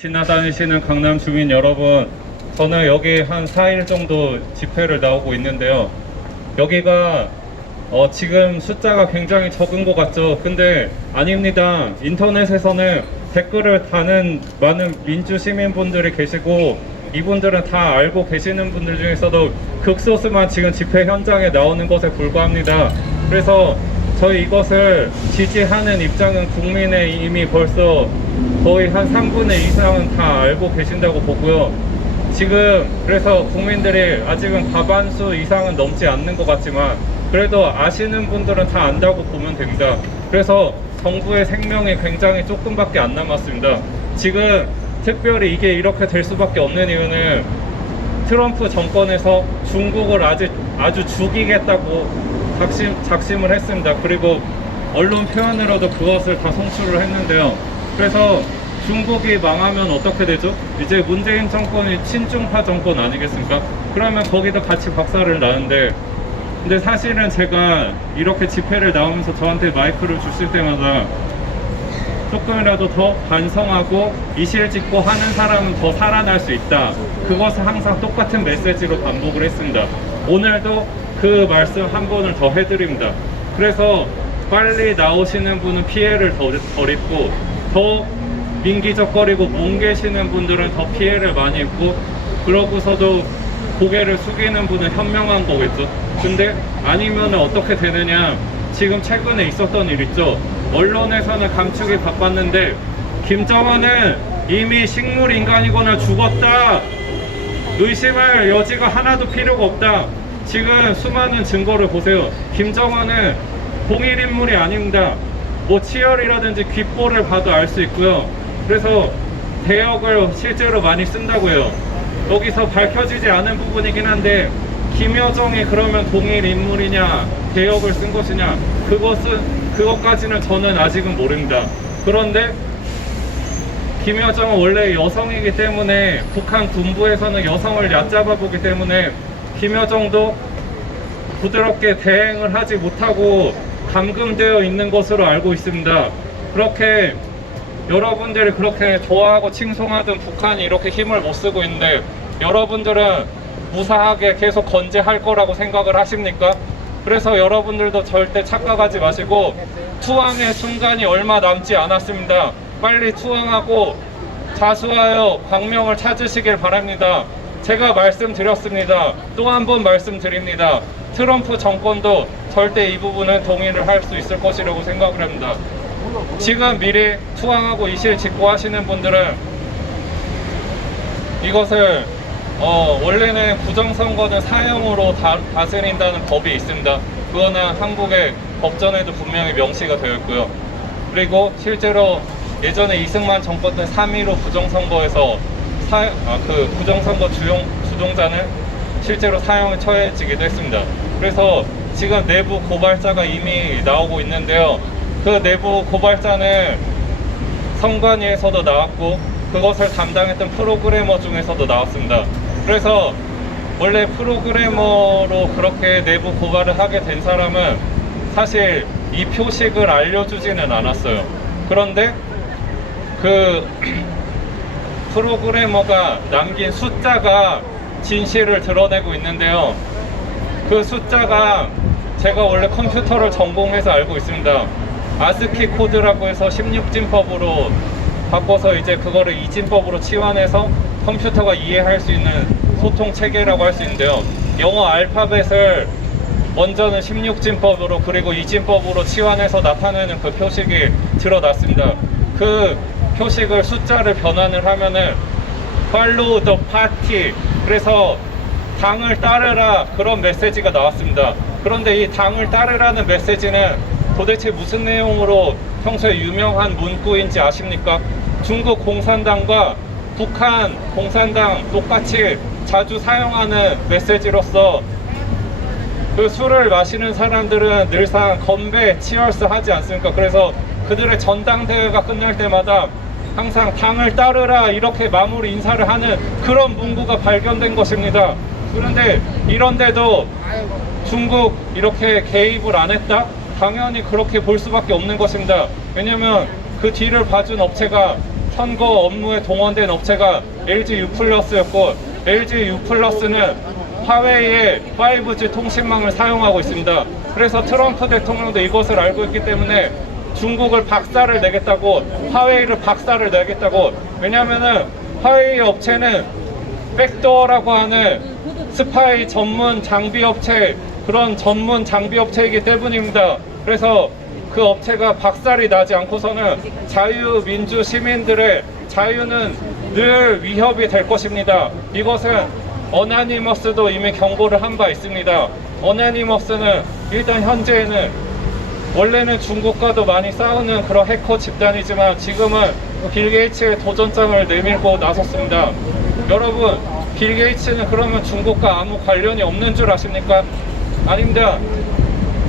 지나다니시는 강남 주민 여러분, 저는 여기 한 4일 정도 집회를 나오고 있는데요. 여기가 지금 숫자가 굉장히 적은 것 같죠? 근데 아닙니다. 인터넷에서는 댓글을 다는 많은 민주 시민분들이 계시고, 이분들은 다 알고 계시는 분들 중에서도 극소수만 지금 집회 현장에 나오는 것에 불과합니다. 그래서 저희 이것을 지지하는 입장은 국민의 이미 벌써 거의 한 3분의 2 이상은 다 알고 계신다고 보고요. 지금 그래서 국민들이 아직은 과반수 이상은 넘지 않는 것 같지만 그래도 아시는 분들은 다 안다고 보면 됩니다. 그래서 정부의 생명이 굉장히 조금밖에 안 남았습니다. 지금 특별히 이게 이렇게 될 수밖에 없는 이유는 트럼프 정권에서 중국을 아주 죽이겠다고 작심을 했습니다. 그리고 언론 표현으로도 그것을 다 송출을 했는데요. 그래서 중국이 망하면 어떻게 되죠? 이제 문재인 정권이 친중파 정권 아니겠습니까? 그러면 거기도 같이 박살을 나는데, 근데 사실은 제가 이렇게 집회를 나오면서 저한테 마이크를 주실 때마다 조금이라도 더 반성하고 이실직고 하는 사람은 더 살아날 수 있다. 그것을 항상 똑같은 메시지로 반복을 했습니다. 오늘도 그 말씀 한 번을 더 해드립니다. 그래서 빨리 나오시는 분은 피해를 덜 입고, 더 민기적거리고 뭉개시는 분들은 더 피해를 많이 입고, 그러고서도 고개를 숙이는 분은 현명한 거겠죠. 근데 아니면 어떻게 되느냐, 지금 최근에 있었던 일 있죠. 언론에서는 감추기 바빴는데 김정은은 이미 식물인간이거나 죽었다, 의심할 여지가 하나도 필요가 없다. 지금 수많은 증거를 보세요. 김정은은 동일 인물이 아닙니다. 뭐 치열이라든지 귓볼을 봐도 알 수 있고요. 그래서 대역을 실제로 많이 쓴다고 해요. 여기서 밝혀지지 않은 부분이긴 한데, 김여정이 그러면 동일 인물이냐 대역을 쓴 것이냐, 그것까지는 저는 아직은 모릅니다. 그런데 김여정은 원래 여성이기 때문에, 북한 군부에서는 여성을 얕잡아 보기 때문에 김여정도 부드럽게 대응을 하지 못하고 감금되어 있는 것으로 알고 있습니다. 그렇게 여러분들이 그렇게 좋아하고 칭송하던 북한이 이렇게 힘을 못 쓰고 있는데, 여러분들은 무사하게 계속 건재할 거라고 생각을 하십니까? 그래서 여러분들도 절대 착각하지 마시고, 투항의 순간이 얼마 남지 않았습니다. 빨리 투항하고 자수하여 광명을 찾으시길 바랍니다. 제가 말씀드렸습니다. 또 한 번 말씀드립니다. 트럼프 정권도 절대 이 부분은 동의를 할 수 있을 것이라고 생각을 합니다. 지금 미리 투항하고 이실직고 하시는 분들은 이것을 원래는 부정선거는 사형으로 다스린다는 법이 있습니다. 그거는 한국의 법전에도 분명히 명시가 되어 있고요. 그리고 실제로 예전에 이승만 정권 때 3.15 부정선거에서 그 부정선거 주동자는 실제로 사형에 처해지기도 했습니다. 그래서 지금 내부 고발자가 이미 나오고 있는데요. 그 내부 고발자는 선관위에서도 나왔고, 그것을 담당했던 프로그래머 중에서도 나왔습니다. 그래서 원래 프로그래머로 그렇게 내부 고발을 하게 된 사람은 사실 이 표식을 알려주지는 않았어요. 그런데 그 프로그래머가 남긴 숫자가 진실을 드러내고 있는데요. 그 숫자가, 제가 원래 컴퓨터를 전공해서 알고 있습니다. 아스키 코드라고 해서 16진법으로 바꿔서 이제 그거를 2진법으로 치환해서 컴퓨터가 이해할 수 있는 소통 체계라고 할 수 있는데요. 영어 알파벳을 먼저는 16진법으로 그리고 2진법으로 치환해서 나타내는 그 표식이 드러났습니다. 그 표식을 숫자를 변환을 하면은 Follow the party, 그래서 당을 따르라, 그런 메시지가 나왔습니다. 그런데 이 당을 따르라는 메시지는 도대체 무슨 내용으로 평소에 유명한 문구인지 아십니까? 중국 공산당과 북한 공산당 똑같이 자주 사용하는 메시지로서, 그 술을 마시는 사람들은 늘상 건배, 치얼스 하지 않습니까? 그래서 그들의 전당대회가 끝날 때마다 항상 당을 따르라 이렇게 마무리 인사를 하는 그런 문구가 발견된 것입니다. 그런데 이런데도 중국 이렇게 개입을 안 했다? 당연히 그렇게 볼 수밖에 없는 것입니다. 왜냐면 그 뒤를 봐준 업체가 선거 업무에 동원된 업체가 LG U+였고 LG U+는 화웨이의 5G 통신망을 사용하고 있습니다. 그래서 트럼프 대통령도 이것을 알고 있기 때문에 중국을 박살을 내겠다고, 화웨이를 박살을 내겠다고. 왜냐면은 화웨이 업체는 백도어라고 하는 스파이 전문 장비 업체, 그런 전문 장비 업체이기 때문입니다. 그래서 그 업체가 박살이 나지 않고서는 자유민주 시민들의 자유는 늘 위협이 될 것입니다. 이것은 어나니머스도 이미 경고를 한 바 있습니다. 어나니머스는 일단 현재는 원래는 중국과도 많이 싸우는 그런 해커 집단이지만 지금은 빌 게이츠의 도전장을 내밀고 나섰습니다. 여러분, 빌 게이츠는 그러면 중국과 아무 관련이 없는 줄 아십니까? 아닙니다.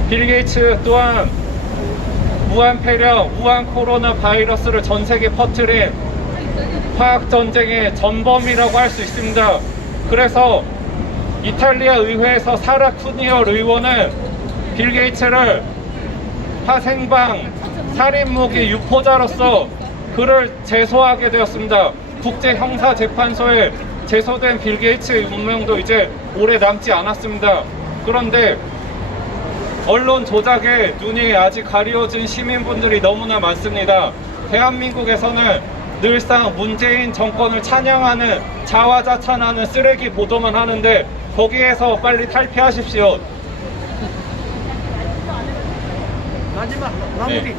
빌 게이츠 또한 우한 폐렴, 우한 코로나 바이러스를 전 세계에 퍼뜨린 화학전쟁의 전범이라고 할 수 있습니다. 그래서 이탈리아 의회에서 사라 쿠니얼 의원은 빌 게이츠를 화생방 살인무기 유포자로서 그를 제소하게 되었습니다. 국제형사재판소에 제소된 빌 게이츠의 운명도 이제 오래 남지 않았습니다. 그런데 언론 조작에 눈이 아직 가려진 시민분들이 너무나 많습니다. 대한민국에서는 늘상 문재인 정권을 찬양하는, 자화자찬하는 쓰레기 보도만 하는데 거기에서 빨리 탈피하십시오. 마지막 마무리. 네.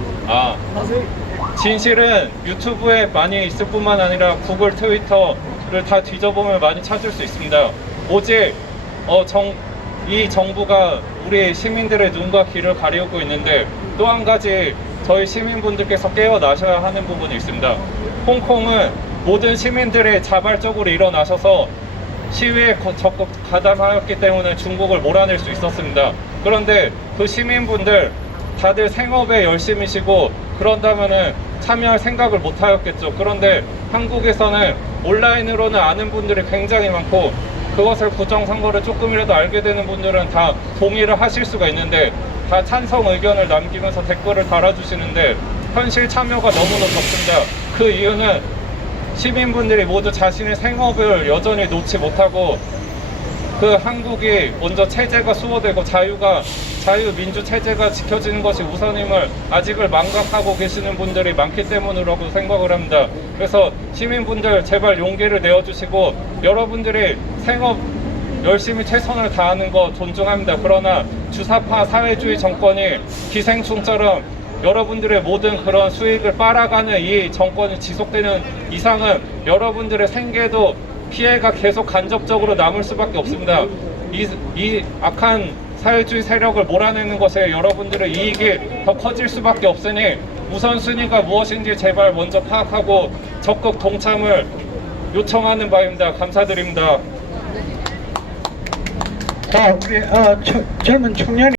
진실은 유튜브에 많이 있을 뿐만 아니라 구글, 트위터를 다 뒤져보면 많이 찾을 수 있습니다. 오직 이 정부가 우리 시민들의 눈과 귀를 가리고 있는데, 또 한 가지 저희 시민분들께서 깨어나셔야 하는 부분이 있습니다. 홍콩은 모든 시민들이 자발적으로 일어나셔서 시위에 적극 가담하였기 때문에 중국을 몰아낼 수 있었습니다. 그런데 그 시민분들 다들 생업에 열심히시고 그런다면은 참여할 생각을 못 하였겠죠. 그런데 한국에서는 온라인으로는 아는 분들이 굉장히 많고, 그것을 부정선거를 조금이라도 알게 되는 분들은 다 동의를 하실 수가 있는데, 다 찬성 의견을 남기면서 댓글을 달아주시는데 현실 참여가 너무나 적습니다. 그 이유는 시민분들이 모두 자신의 생업을 여전히 놓지 못하고, 그 한국이 먼저 체제가 수호되고 자유민주 체제가 지켜지는 것이 우선임을 아직을 망각하고 계시는 분들이 많기 때문이라고 생각을 합니다. 그래서 시민분들 제발 용기를 내어주시고, 여러분들이 생업 열심히 최선을 다하는 거 존중합니다. 그러나 주사파 사회주의 정권이 기생충처럼 여러분들의 모든 그런 수익을 빨아가는 이 정권이 지속되는 이상은 여러분들의 생계도 피해가 계속 간접적으로 남을 수밖에 없습니다. 이 악한 사회주의 세력을 몰아내는 것에 여러분들의 이익이 더 커질 수밖에 없으니 우선순위가 무엇인지 제발 먼저 파악하고 적극 동참을 요청하는 바입니다. 감사드립니다. 자, 우리 젊은 청년이